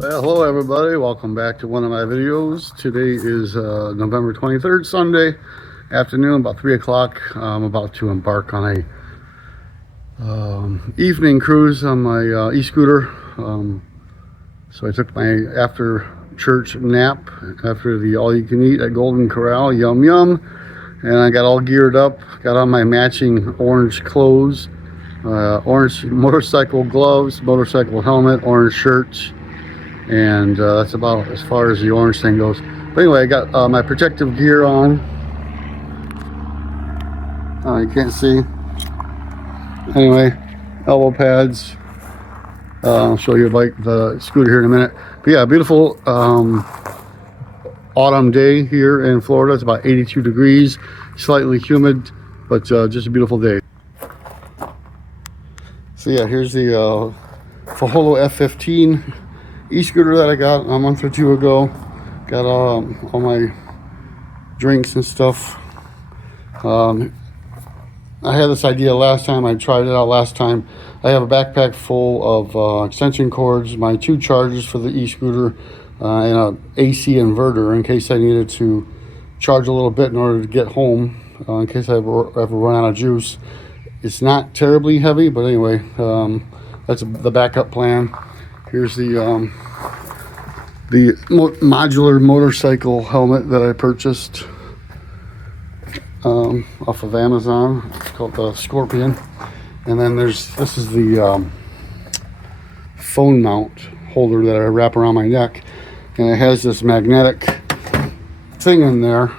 Well, hello everybody. Welcome back to one of my videos. Today is November 23rd, Sunday afternoon, about 3 o'clock. I'm about to embark on a evening cruise on my e-scooter. So I took my after church nap after the all-you-can-eat at Golden Corral. Yum yum. And I got all geared up, got on my matching orange clothes, orange motorcycle gloves, motorcycle helmet, orange shirt. And that's about as far as the orange thing goes. But anyway, I got my protective gear on. You can't see. Anyway, elbow pads. I'll show you the scooter here in a minute. But yeah, beautiful autumn day here in Florida. It's about 82 degrees, slightly humid, but just a beautiful day. So yeah, here's the Foholo F15 e-scooter that I got a month or two ago. Got all my drinks and stuff. I had this idea last time. I tried it out last time. I have a backpack full of extension cords, my 2 chargers for the e-scooter, and a AC inverter in case I needed to charge a little bit in order to get home, in case I ever run out of juice. It's not terribly heavy, but anyway, that's the backup plan. Here's the modular motorcycle helmet that I purchased off of Amazon. It's called the Scorpion. And then this is the phone mount holder that I wrap around my neck, and it has this magnetic thing in there,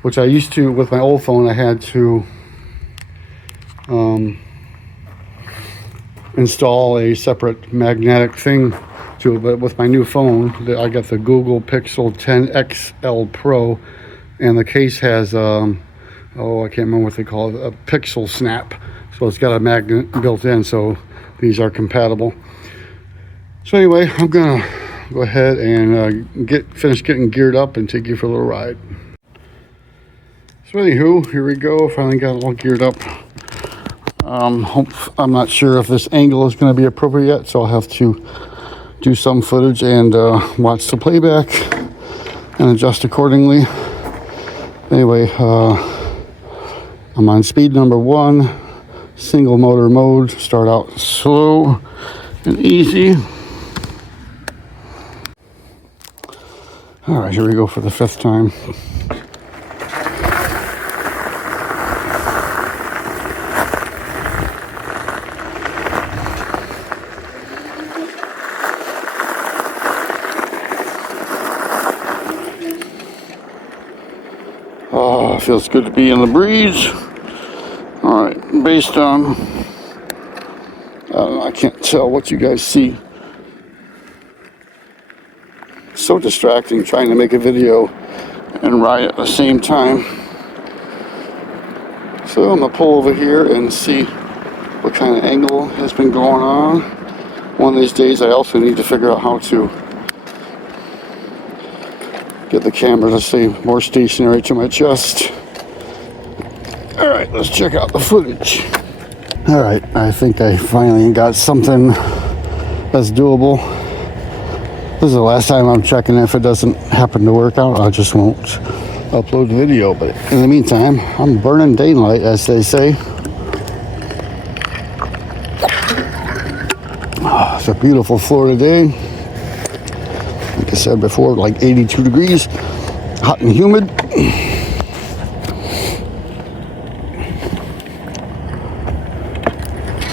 which I used to, with my old phone, I had to install a separate magnetic thing to it. But with my new phone, I got the Google Pixel 10 XL Pro, and the case has I can't remember what they call it, a pixel snap, so it's got a magnet built in, so these are compatible. So anyway, I'm gonna go ahead and finish getting geared up and take you for a little ride. So anywho, here we go. Finally got all geared up. I'm not sure if this angle is going to be appropriate yet, so I'll have to do some footage and watch the playback and adjust accordingly. Anyway, I'm on speed number 1, single motor mode. Start out slow and easy. All right, here we go for the 5th time. Oh, feels good to be in the breeze. All right, based on, I can't tell what you guys see. So distracting trying to make a video and ride at the same time. So I'm gonna pull over here and see what kind of angle has been going on. One of these days I also need to figure out how to get the camera to stay more stationary to my chest. All right, let's check out the footage. All right, I think I finally got something that's doable. This is the last time I'm checking. If it doesn't happen to work out, I just won't upload the video. But in the meantime, I'm burning daylight, as they say. Oh, it's a beautiful Florida day. Like I said before, like 82 degrees, hot and humid.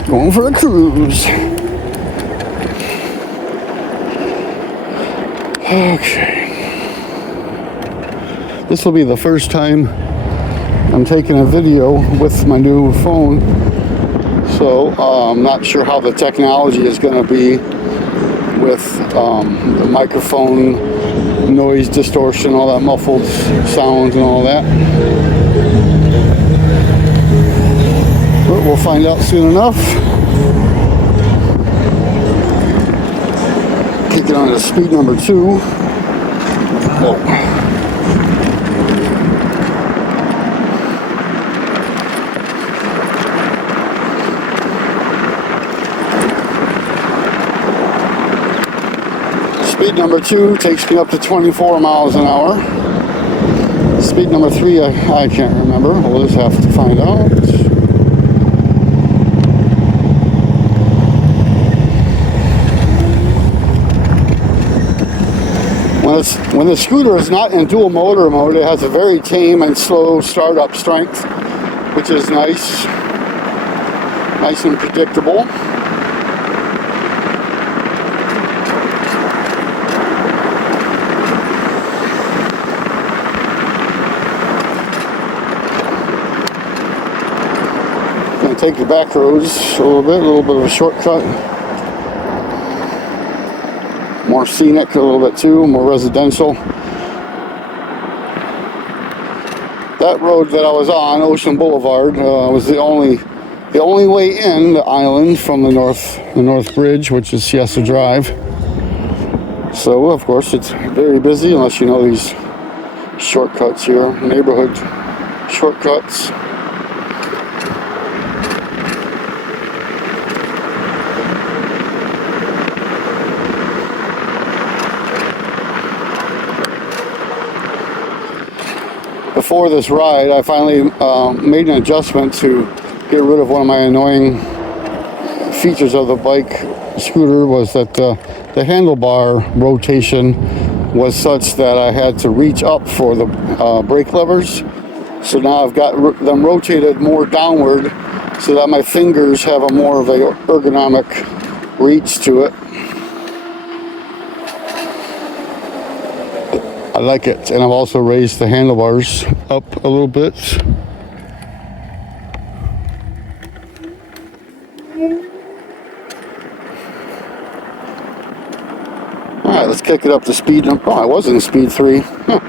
Going for a cruise. Okay. This will be the first time I'm taking a video with my new phone. So I'm not sure how the technology is going to be with the microphone noise distortion, all that muffled sounds and all that. But we'll find out soon enough. Kicking on to speed number 2. Whoa. Speed number 2 takes me up to 24 miles an hour. Speed number 3, I can't remember. We'll just have to find out. When the scooter is not in dual motor mode, it has a very tame and slow startup strength, which is nice. Nice and predictable. Gonna take the back roads a little bit of a shortcut. More scenic a little bit too, more residential. That road that I was on, Ocean Boulevard, was the only way in the island from the North Bridge, which is Siesta Drive. So of course it's very busy unless you know these shortcuts here, neighborhood shortcuts. Before this ride, I finally made an adjustment to get rid of one of my annoying features of the bike scooter, was that the handlebar rotation was such that I had to reach up for the brake levers. So now I've got them rotated more downward so that my fingers have a more of a ergonomic reach to it. I like it, and I've also raised the handlebars up a little bit. Alright, let's kick it up to speed. Oh, I was in speed 3. Huh.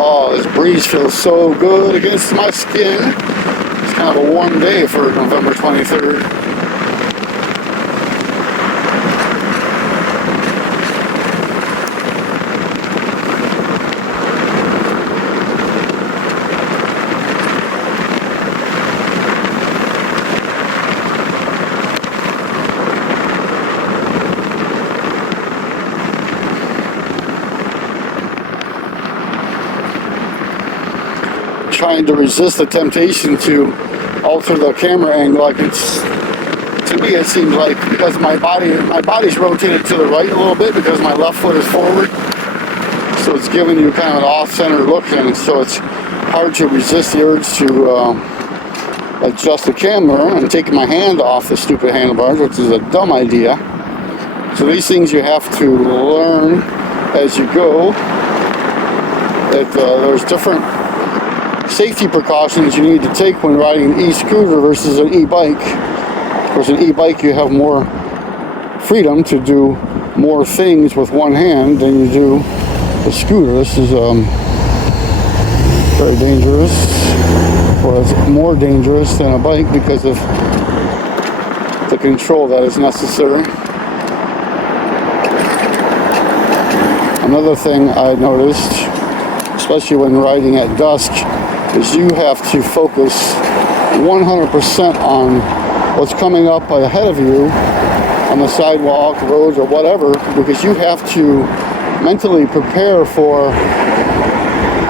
Oh, this breeze feels so good against my skin. It's kind of a warm day for November 23rd. Trying to resist the temptation to alter the camera angle. Like to me it seems like, because my body's rotated to the right a little bit because my left foot is forward, so it's giving you kind of an off-center look, and so it's hard to resist the urge to adjust the camera and take my hand off the stupid handlebars, which is a dumb idea. So these things you have to learn as you go. There's different safety precautions you need to take when riding an e-scooter versus an e-bike. Of course, an e-bike you have more freedom to do more things with one hand than you do a scooter. This is very dangerous, or it's more dangerous than a bike because of the control that is necessary. Another thing I noticed, especially when riding at dusk, is you have to focus 100% on what's coming up ahead of you on the sidewalk, roads, or whatever, because you have to mentally prepare for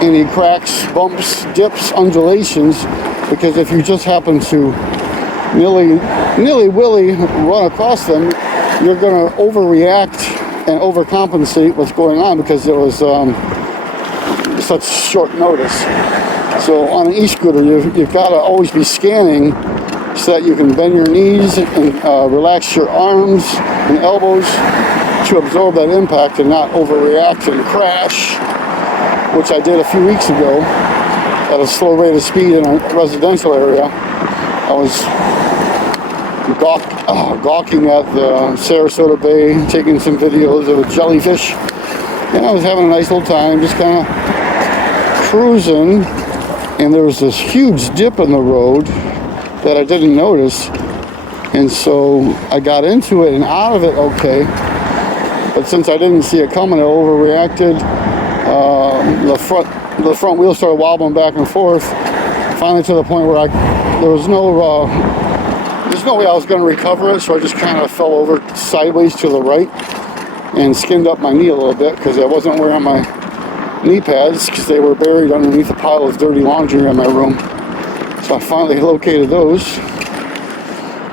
any cracks, bumps, dips, undulations, because if you just happen to nilly-willy run across them, you're going to overreact and overcompensate what's going on because it was such short notice. So on an e-scooter, you've got to always be scanning so that you can bend your knees and relax your arms and elbows to absorb that impact and not overreact and crash, which I did a few weeks ago at a slow rate of speed in a residential area. I was gawking at the Sarasota Bay, taking some videos of a jellyfish, and I was having a nice little time, just kind of cruising. And there was this huge dip in the road that I didn't notice, and so I got into it and out of it okay, but since I didn't see it coming, I overreacted. The front wheel started wobbling back and forth. Finally, to the point where there's no way I was going to recover it, so I just kind of fell over sideways to the right and skinned up my knee a little bit because I wasn't wearing my knee pads because they were buried underneath a pile of dirty laundry in my room. So I finally located those,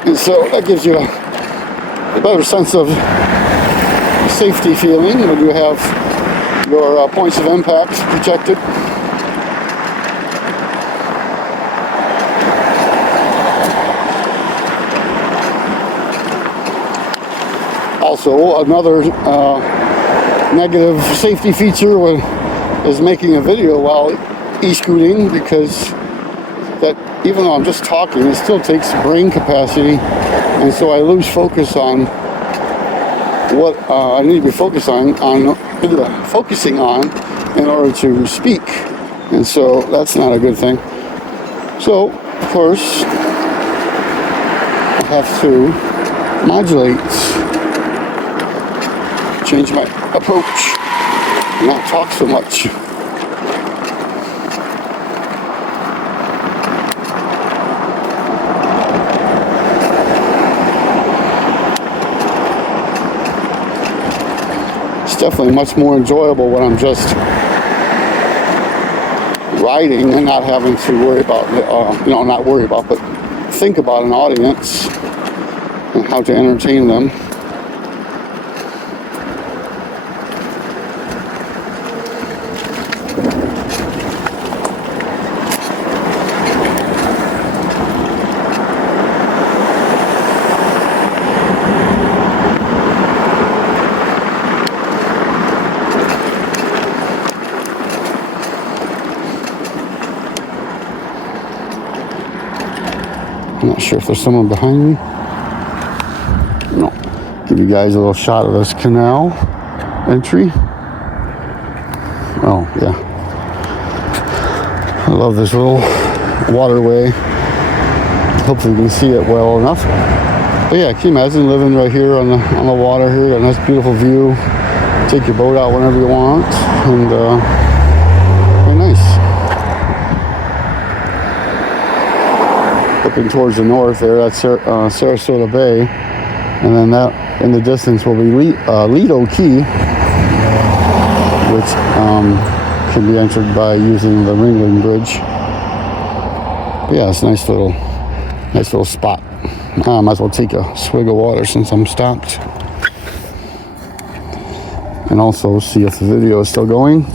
and so that gives you a better sense of safety feeling when you have your points of impact protected. Also, another negative safety feature is making a video while e-scooting, because that, even though I'm just talking, it still takes brain capacity, and so I lose focus on what I need to be focusing on in order to speak, and so that's not a good thing. So, of course, I have to modulate, change my approach, not talk so much. It's definitely much more enjoyable when I'm just riding and not having to worry about, but think about an audience and how to entertain them. I'm not sure if there's someone behind me. No. Give you guys a little shot of this canal entry. Oh, yeah. I love this little waterway. Hopefully you can see it well enough. But yeah, can you imagine living right here on the water here? Got a nice beautiful view. Take your boat out whenever you want. And very nice. Looking towards the north there, that's Sarasota Bay, and then that in the distance will be Lido Key, which can be entered by using the Ringling Bridge. But yeah, it's a nice little spot. I might as well take a swig of water since I'm stopped, and also see if the video is still going.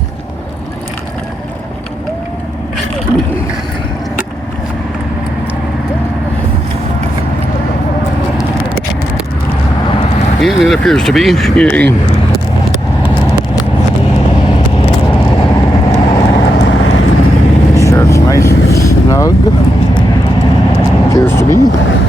And it appears to be. Yay. Sure, it's nice and snug. Appears to be.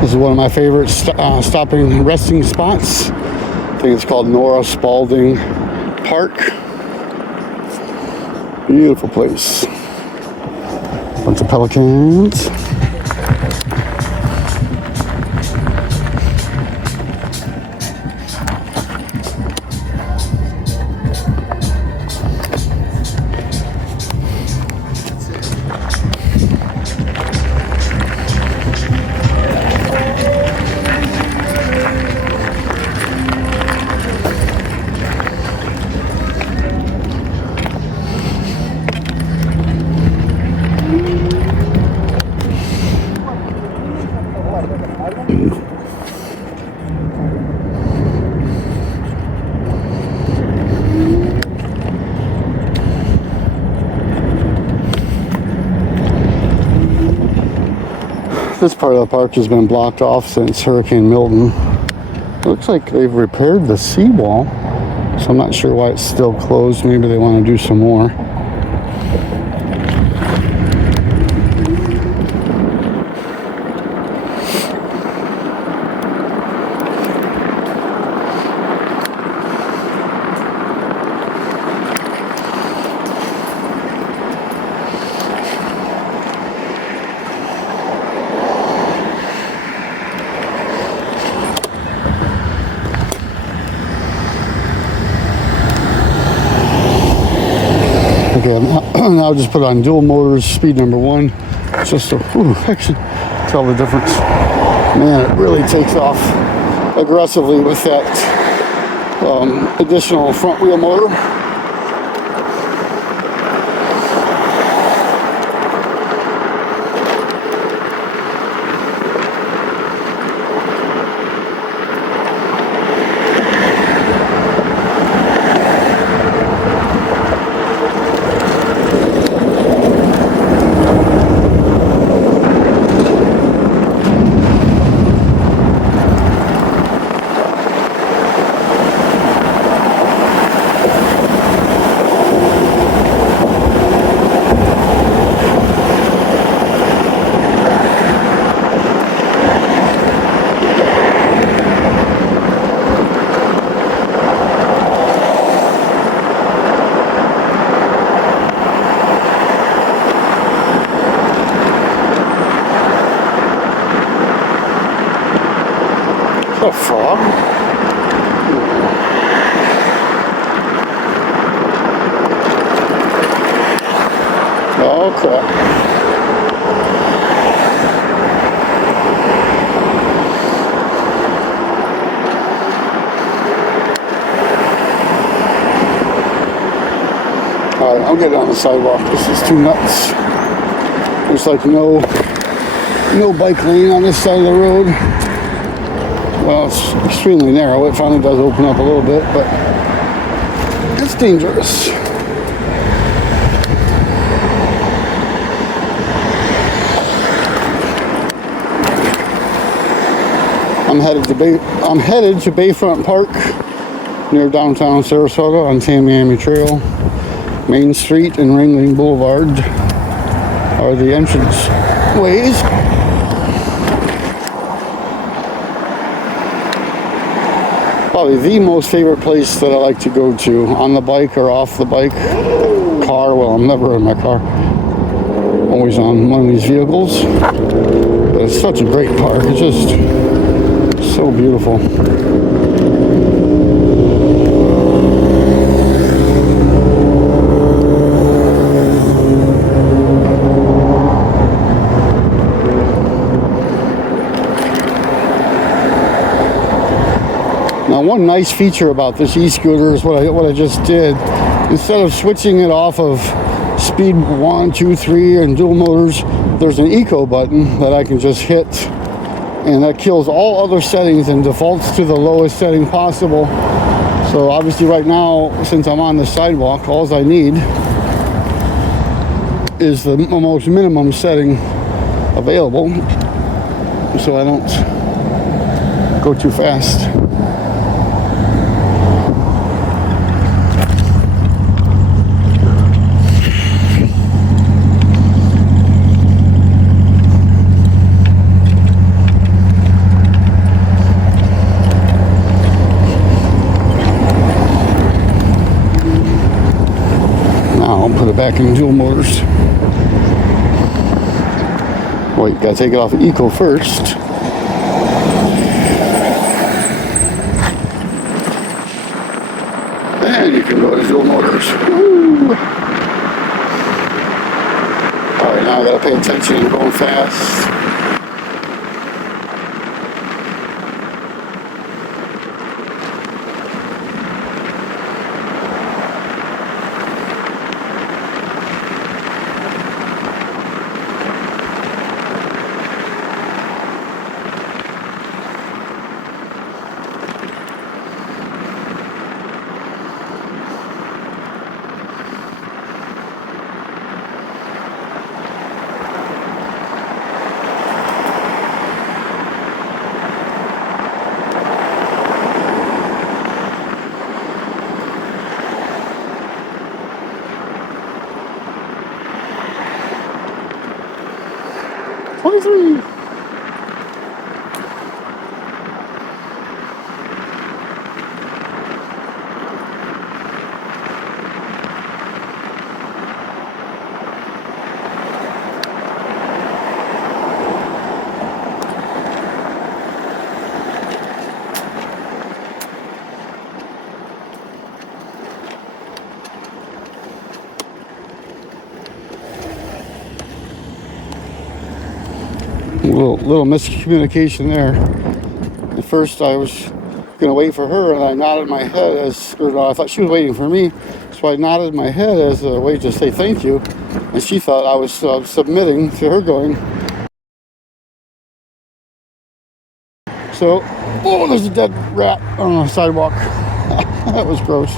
This is one of my favorite stopping and resting spots. I think it's called Nora Spalding Park. Beautiful place. Bunch of pelicans. This part of the park has been blocked off since Hurricane Milton. It looks like they've repaired the seawall, so I'm not sure why it's still closed. Maybe they want to do some more. Okay, now just put on dual motors, speed number 1. Just to actually tell the difference. Man, it really takes off aggressively with that additional front wheel motor. A frog? Oh crap. Alright, I'll get on the sidewalk. This is too nuts. There's like no bike lane on this side of the road. Well, it's extremely narrow. It finally does open up a little bit, but it's dangerous. I'm headed to Bayfront Park near downtown Sarasota on Tamiami Trail. Main Street and Ringling Boulevard are the entrance ways. Probably the most favorite place that I like to go to on the bike or off the bike. Car, well, I'm never in my car. Always on one of these vehicles. But it's such a great park. It's just so beautiful. Now, one nice feature about this e-scooter is what I just did. Instead of switching it off of speed 1, 2, 3 and dual motors, there's an eco button that I can just hit, and that kills all other settings and defaults to the lowest setting possible. So obviously right now, since I'm on the sidewalk, all I need is the most minimum setting available, so I don't go too fast. Put it back in dual motors. Wait, gotta take it off eco first. And you can go to dual motors. Woo. Alright, now I gotta pay attention. I'm going fast. Little miscommunication there. At first I was gonna wait for her, and I nodded my head or no, I thought she was waiting for me, so I nodded my head as a way to say thank you, and she thought I was submitting to her going. So, oh, there's a dead rat on the sidewalk. That was gross.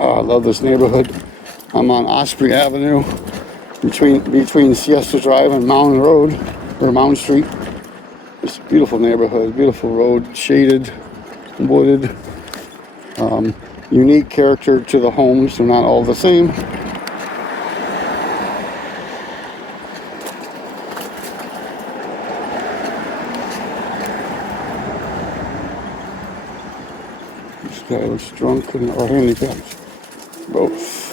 Oh, I love this neighborhood. I'm on Osprey Avenue between Siesta Drive and Mountain Road, or Mountain Street. It's a beautiful neighborhood, beautiful road, shaded, wooded. Unique character to the homes. They're not all the same. This guy looks drunk or handicapped. Both.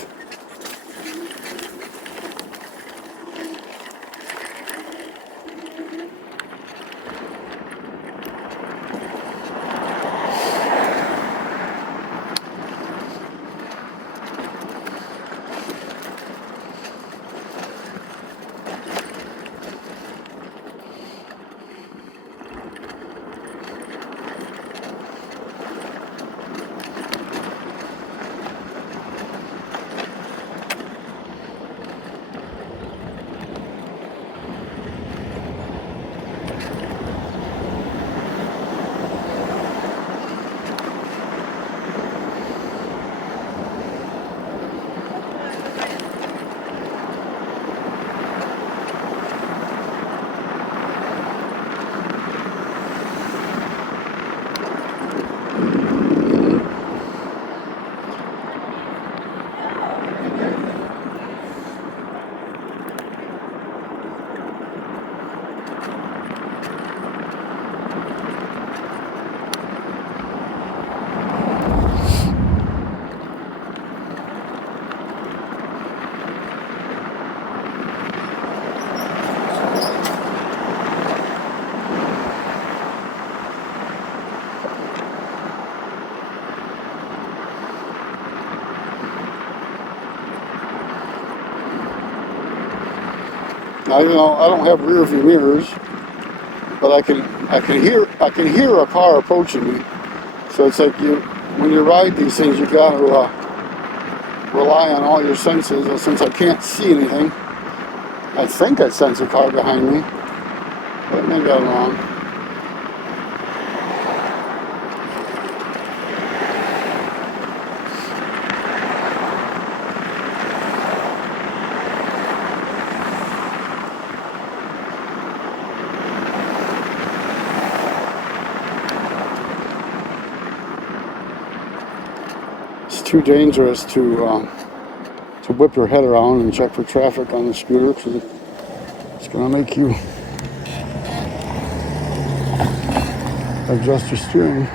Now, I don't have rear view mirrors, but I can hear a car approaching me. So it's like when you ride these things, you got to rely on all your senses. And since I can't see anything, I think I sense a car behind me, but maybe I'm wrong. It's too dangerous to whip your head around and check for traffic on the scooter, because it's going to make you adjust your steering.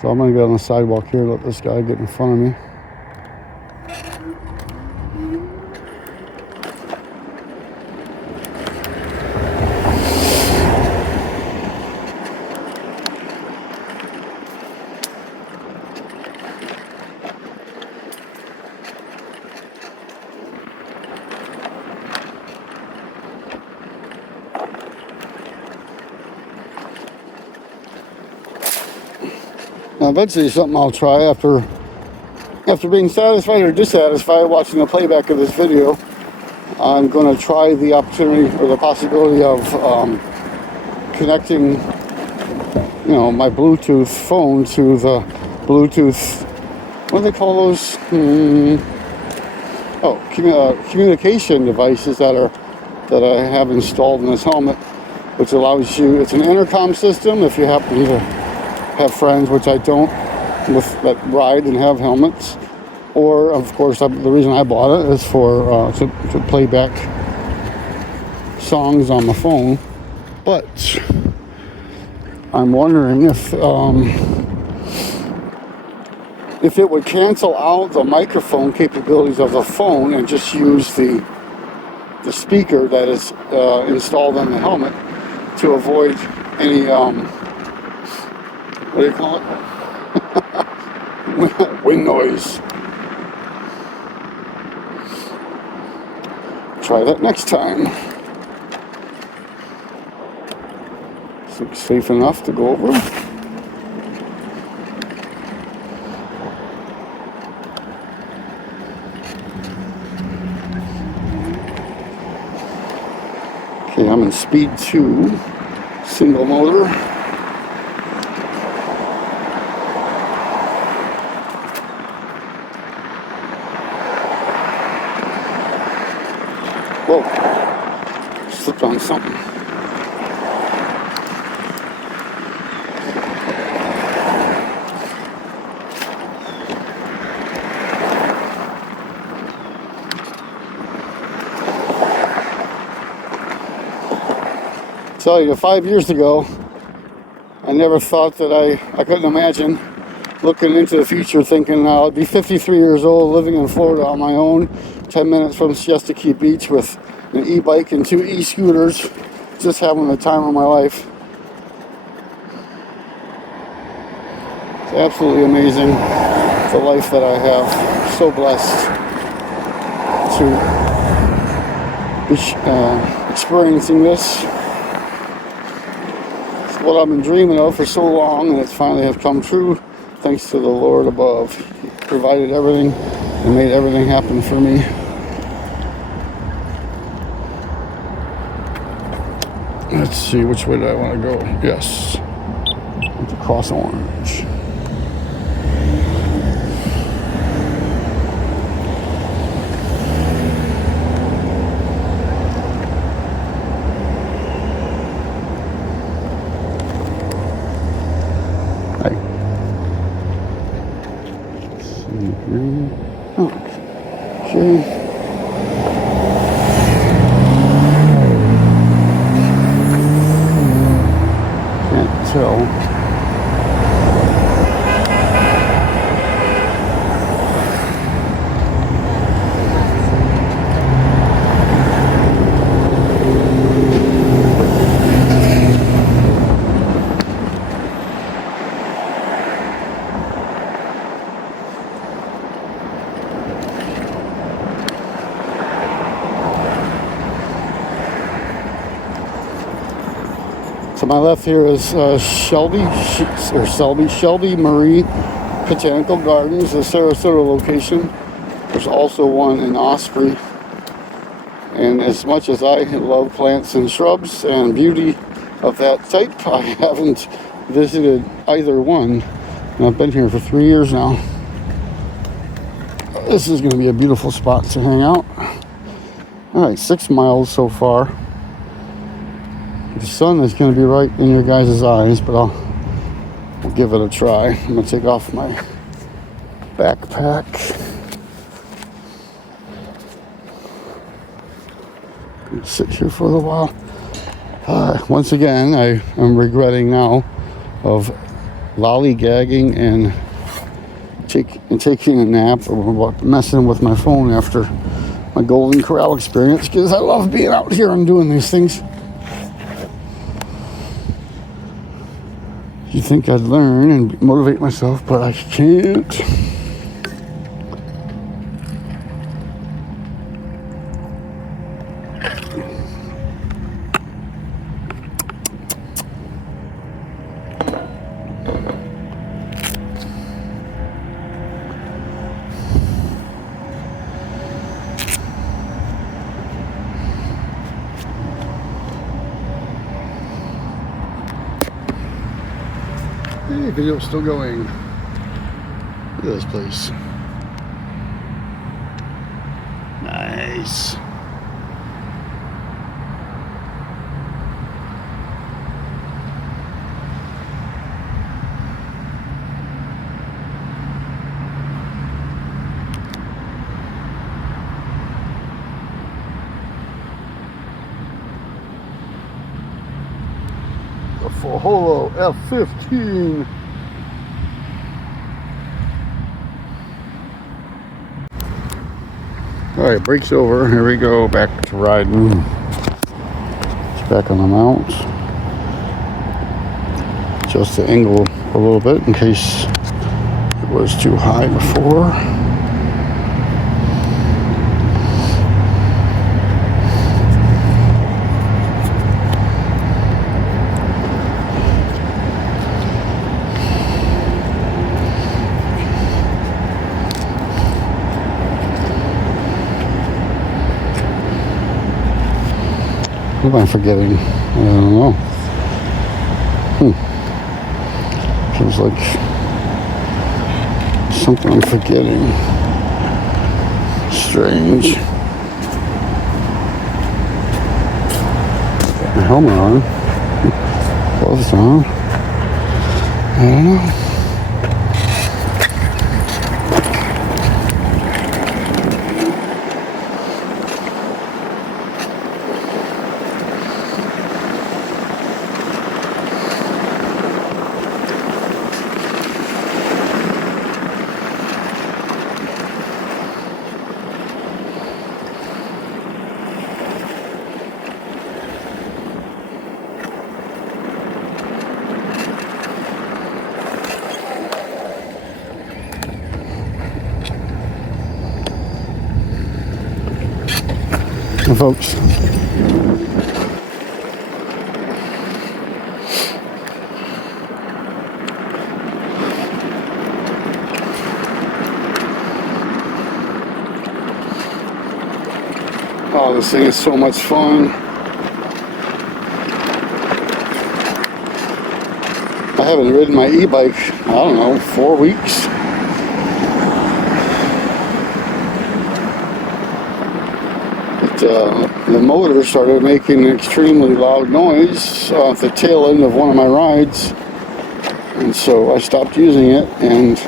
So I'm going to get on the sidewalk here, let this guy get in front of me. Now, eventually something I'll try after after being satisfied or dissatisfied watching the playback of this video, I'm going to try the opportunity or the possibility of connecting, my Bluetooth phone to the Bluetooth, what do they call those? Communication devices that I have installed in this helmet, which allows you, it's an intercom system if you happen to have friends, which I don't, that ride and have helmets. Or, of course, the reason I bought it is for to play back songs on the phone. But I'm wondering if it would cancel out the microphone capabilities of the phone and just use the speaker that is installed on the helmet to avoid any what do you call it? Wind noise. Try that next time. Looks safe enough to go over. Okay, I'm in speed 2, single motor. Whoa, slipped on something. Tell you, 5 years ago, I never thought that I couldn't imagine looking into the future thinking I'll be 53 years old living in Florida on my own, 10 minutes from Siesta Key Beach with an e-bike and 2 e-scooters, just having the time of my life. It's absolutely amazing, the life that I have. So blessed to be experiencing this. It's what I've been dreaming of for so long, and it's finally have come true thanks to the Lord above. He provided everything and made everything happen for me. Let's see, which way do I want to go? Yes, to cross Orange. Okay. Can't tell. To my left here is Shelby Marie Botanical Gardens, the Sarasota location. There's also one in Osprey. And as much as I love plants and shrubs and beauty of that type, I haven't visited either one. And I've been here for 3 years now. This is going to be a beautiful spot to hang out. Alright, 6 miles so far. The sun is going to be right in your guys' eyes, but I'll give it a try. I'm going to take off my backpack. Sit here for a little while. Once again, I am regretting now of lollygagging and taking a nap or messing with my phone after my Golden Corral experience, because I love being out here and doing these things. You think I'd learn and motivate myself, but I can't. video is still going. Look at this place. Nice. The Foholo F15. Alright, break's over. Here we go, back to riding. It's back on the mount. Just the angle a little bit in case it was too high before. What am I forgetting? I don't know. Feels like something I'm forgetting. Strange. Got my helmet on. Gloves on. I don't know. Well, folks, oh, this thing is so much fun. I haven't ridden my e-bike, I don't know, 4 weeks. The motor started making an extremely loud noise off the tail end of one of my rides, and so I stopped using it and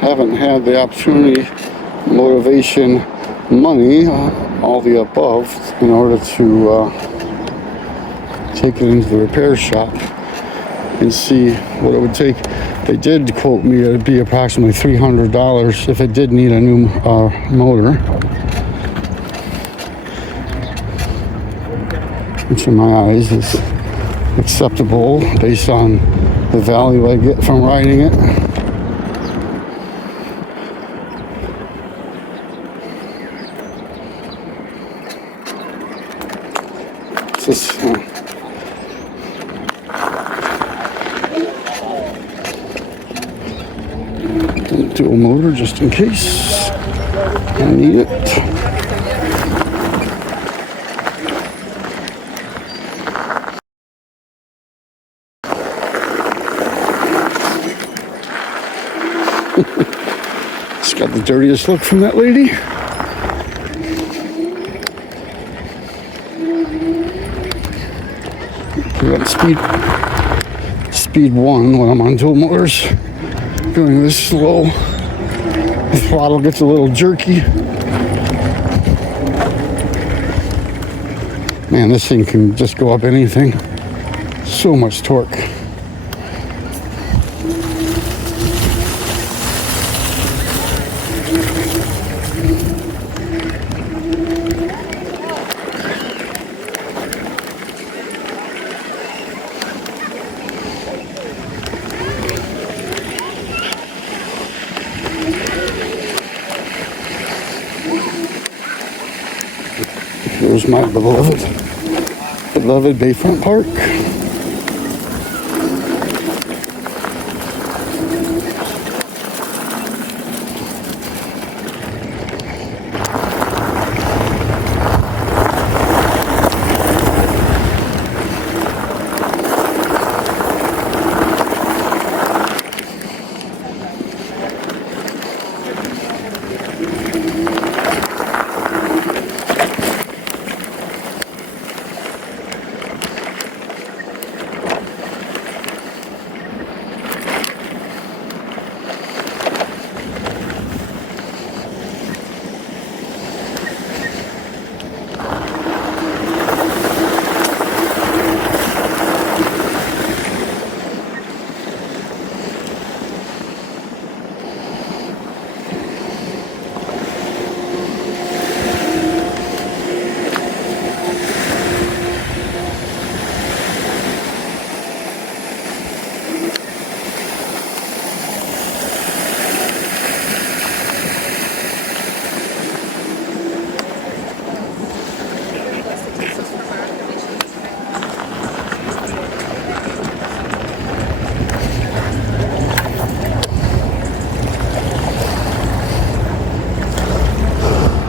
haven't had the opportunity, motivation, money, all the above, in order to take it into the repair shop and see what it would take. They did quote me it'd be approximately $300 if it did need a new motor, which in my eyes is acceptable based on the value I get from riding it. It's just, dual motor just in case I need it. It's got the dirtiest look from that lady. We got speed 1 when I'm on dual motors. Going this slow, the throttle gets a little jerky. Man, this thing can just go up anything. So much torque. Here's my beloved Bayfront Park.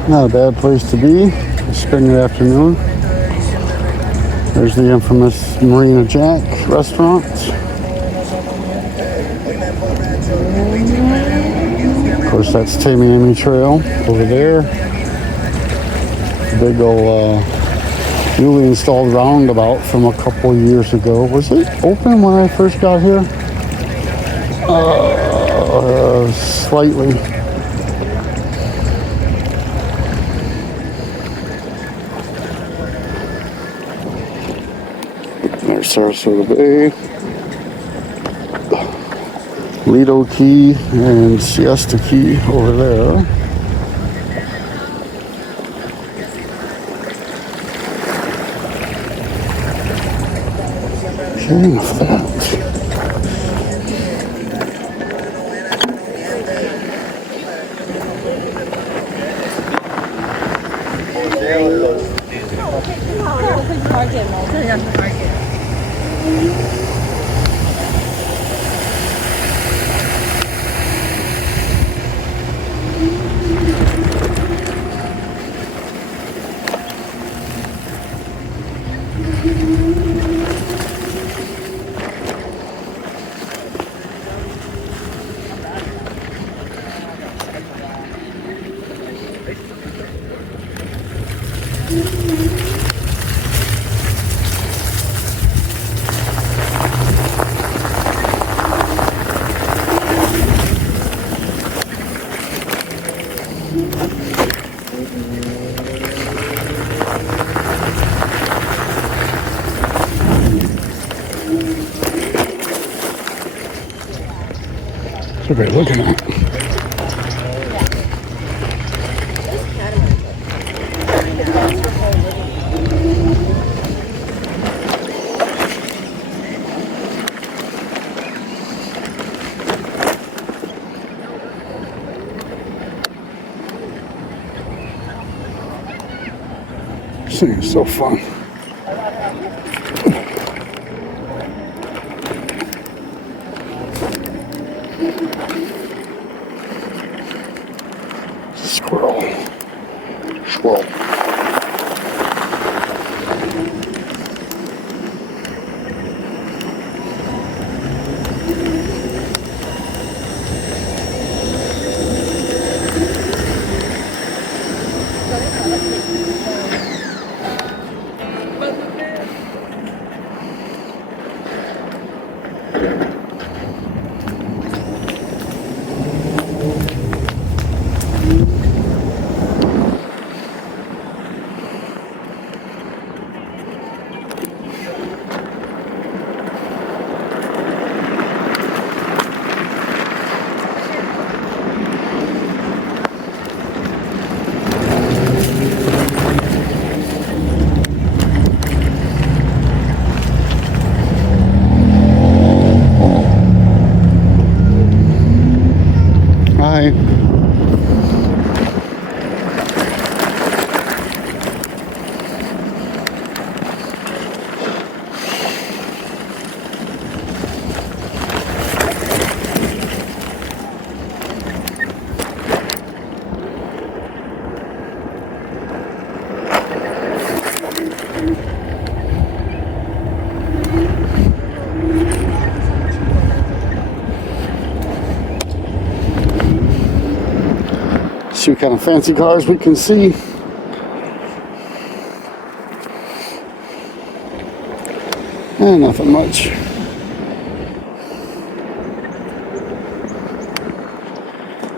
Not a bad place to be. Spend your afternoon. There's the infamous Marina Jack restaurant. Of course, that's Tamiami Trail over there. Big old newly installed roundabout from a couple years ago. Was it open when I first got here? Slightly. There's Sarasota Bay, Lido Key, and Siesta Key over there. Enough of that. What are they looking at? This thing is so fun. Squirrel. Squirrel. Hi. See what kind of fancy cars we can see. Nothing much.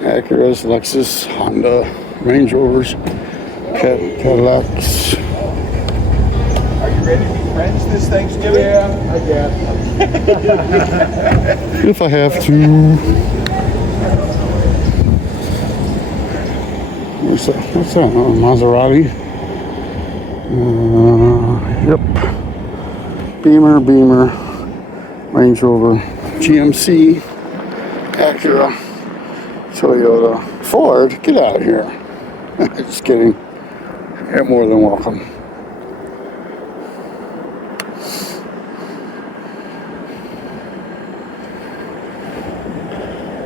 Acuras, Lexus, Honda, Range Rovers, Cadillacs. Are you ready to be friends this Thanksgiving? Yeah, I guess. If I have to. What's that? What's that? Oh, Maserati. Yep. Beamer, Range Rover, GMC, Acura, Toyota, Ford. Get out of here. Just kidding. You're more than welcome.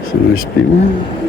It's a nice Beamer.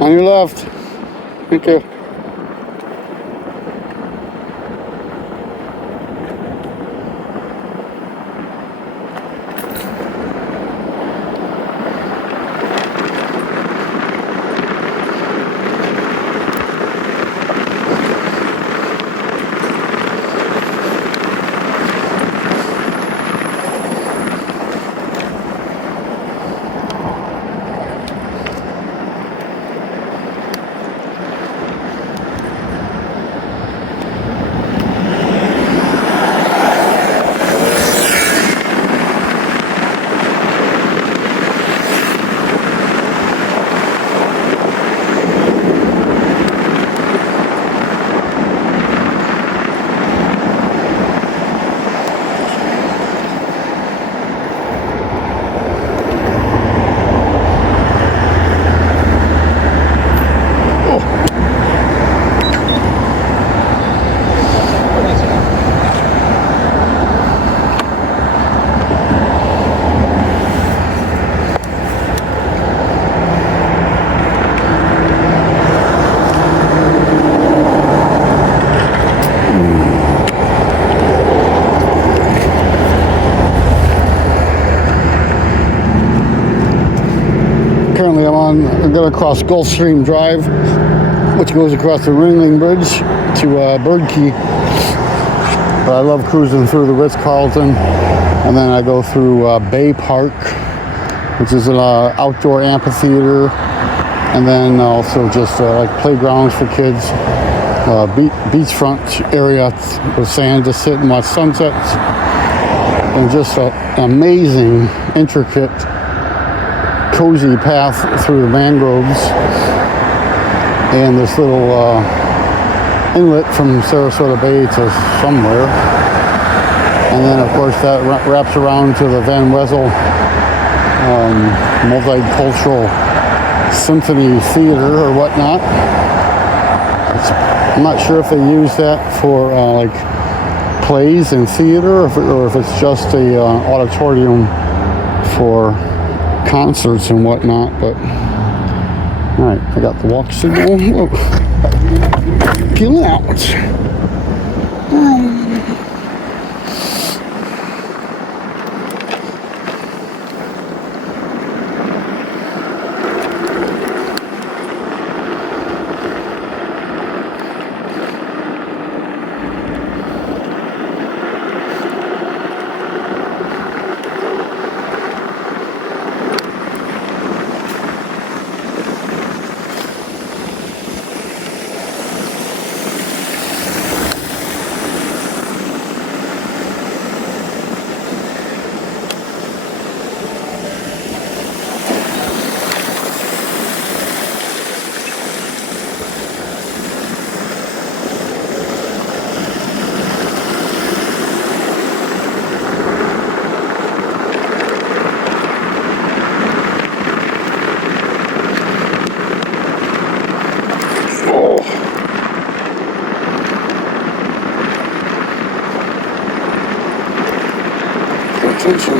On your left. Thank you. Currently I'm going to cross Gulfstream Drive, which goes across the Ringling Bridge to Bird Key. But I love cruising through the Ritz-Carlton, and then I go through Bay Park, which is an outdoor amphitheater, and then also just like playgrounds for kids, beachfront area with sand to sit and watch sunsets, and just an amazing, intricate, cozy path through the mangroves, and this little inlet from Sarasota Bay to somewhere, and then of course that wraps around to the Van Wezel multicultural symphony theater or whatnot. I'm not sure if they use that for like plays and theater, or if it's just a auditorium for concerts and whatnot. But all right, I got the walk signal. Whoa. Peeling out. Attention.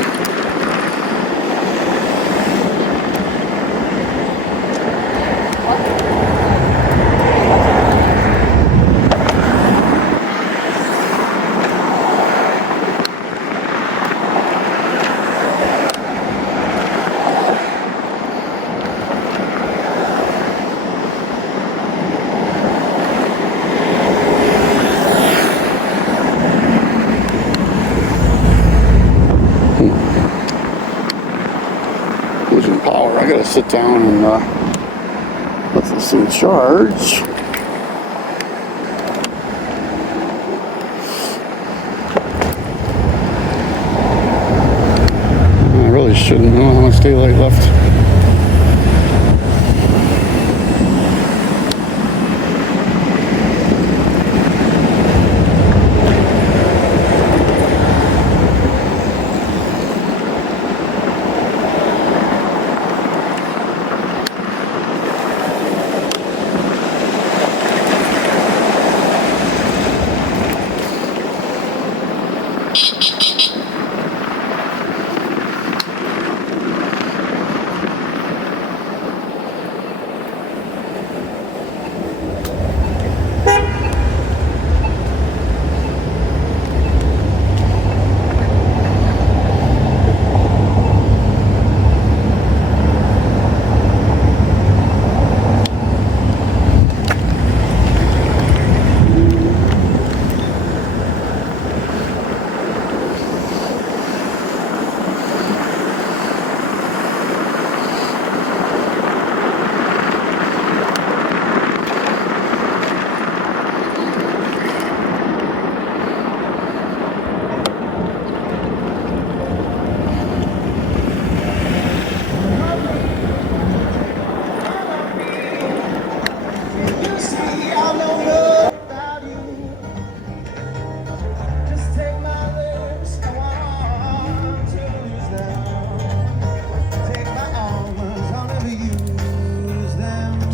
Losing power. I gotta sit down and let this thing charge. I really shouldn't know how much daylight left.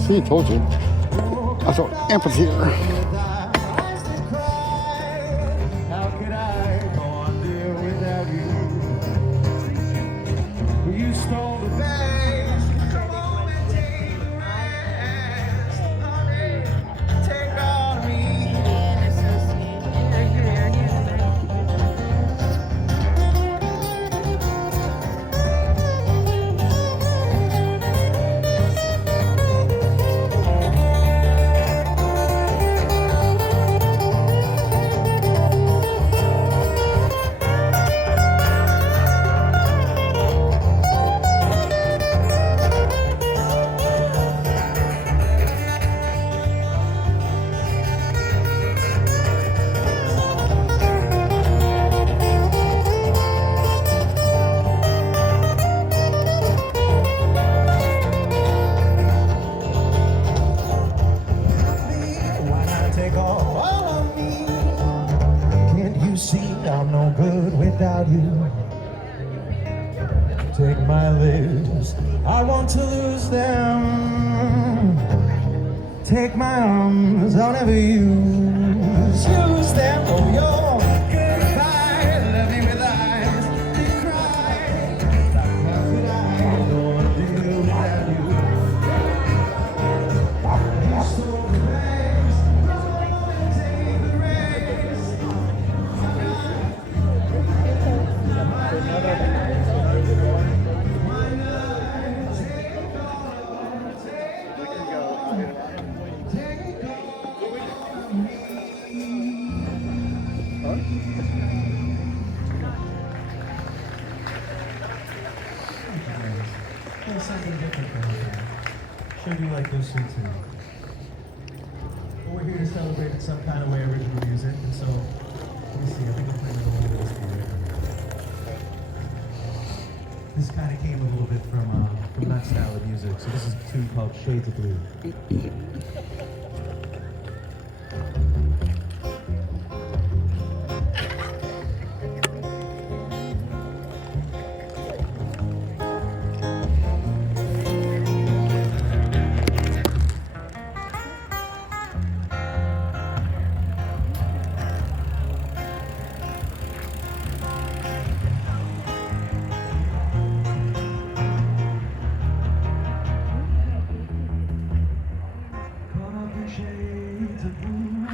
See, told you. I thought amphitheater. How could I go on dear without you? You stole the best. Come on and take the rest. Honey, take on me. Why not take all of me? Can't you see I'm no good without you? Take my lips, I want to lose them. Take my arms, I'll never use them. Oh, you're goodbye, love me with eyes that cry. How could I go on dear without you? You stole the race, come on and take the race. Why not take all, take all of me? Play something different for me. Sure do like those sweet too. But we're here to celebrate in some kind of way original music, and so let me see. I think I'm playing a little bit of this here. This kind of came a little bit from that style of music. So this is a tune called Shades of Blue. Caught up in shades of blue.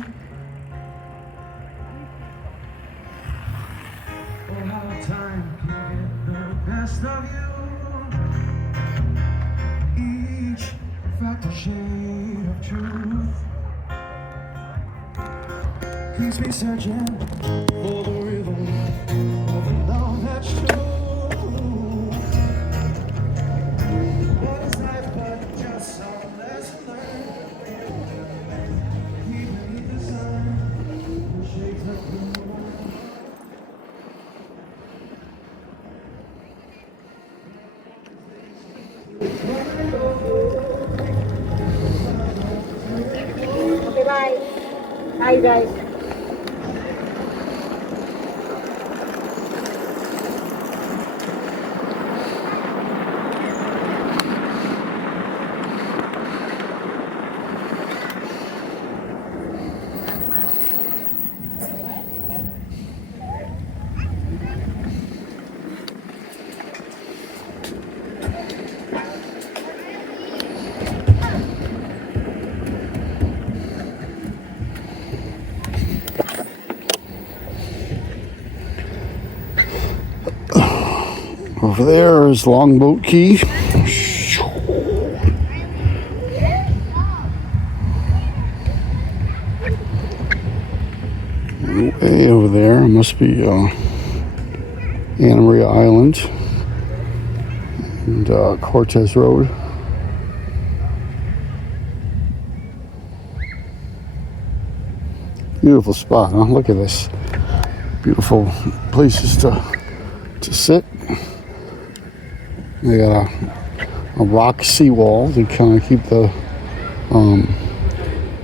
Oh, how time can get the best of you. Each fractal shade of truth keeps me searching for the rhythm of the love that's true. What is life but just some lesson learned? Beneath the sun, the shades of blue. Okay, bye. Bye, guys. Over there is Longboat Key. Way over there must be Anna Maria Island and Cortez Road. Beautiful spot, huh? Look at this. Beautiful places to sit. They got a rock seawall to kind of keep the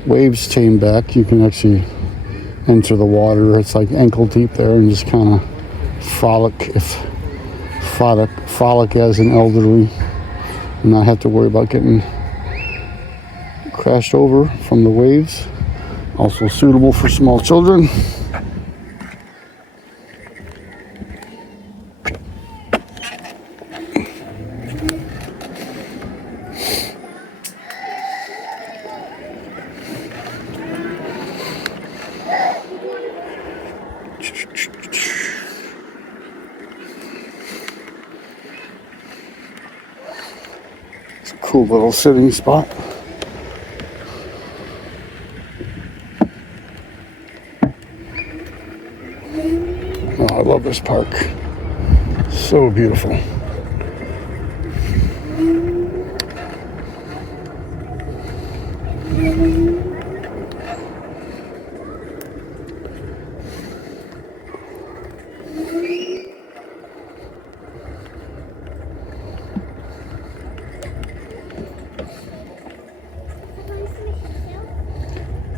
waves tamed back. You can actually enter the water. It's like ankle deep there, and just kind of frolic as an elderly, and not have to worry about getting crashed over from the waves. Also suitable for small children. It's a cool little sitting spot. Oh, I love this park. So beautiful.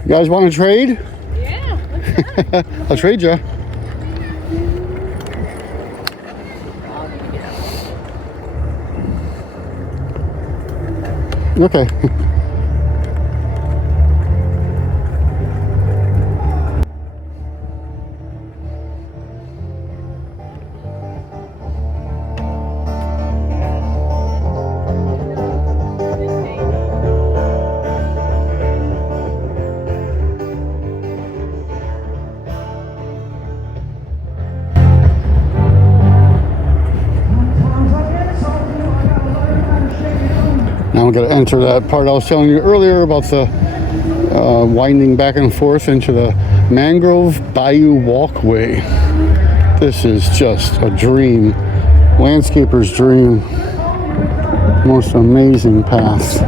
You guys want to trade? Yeah. I'll trade you. Okay. Now I'm going to enter that part I was telling you earlier about the winding back and forth into the Mangrove Bayou Walkway. This is just a dream. Landscaper's dream. Most amazing path.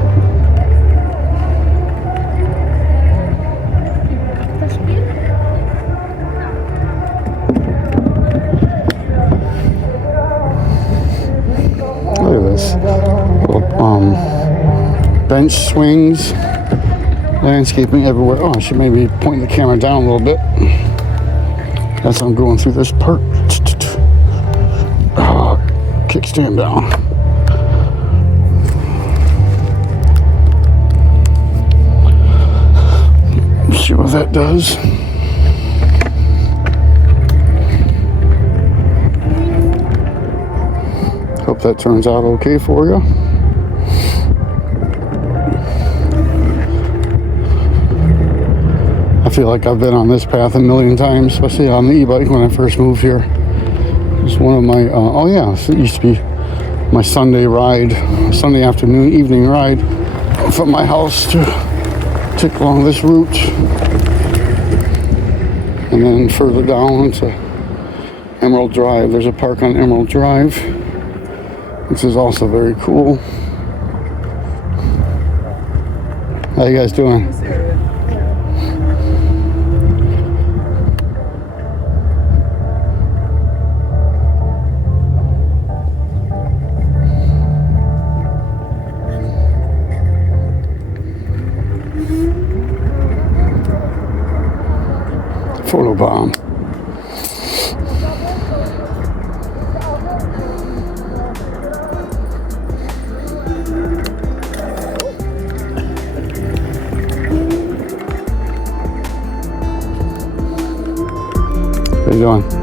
Look at this. Little, bench swings. Landscaping everywhere. Oh, I should maybe point the camera down a little bit as I'm going through this part. Oh, kickstand down. See what that does. Hope that turns out okay for you. I feel like I've been on this path a million times, especially on the e-bike when I first moved here. It's one of my, oh yeah, it used to be my Sunday ride, Sunday afternoon, evening ride from my house to take along this route. And then further down to Emerald Drive. There's a park on Emerald Drive. This is also very cool. How you guys doing? Photo bomb. How you doing?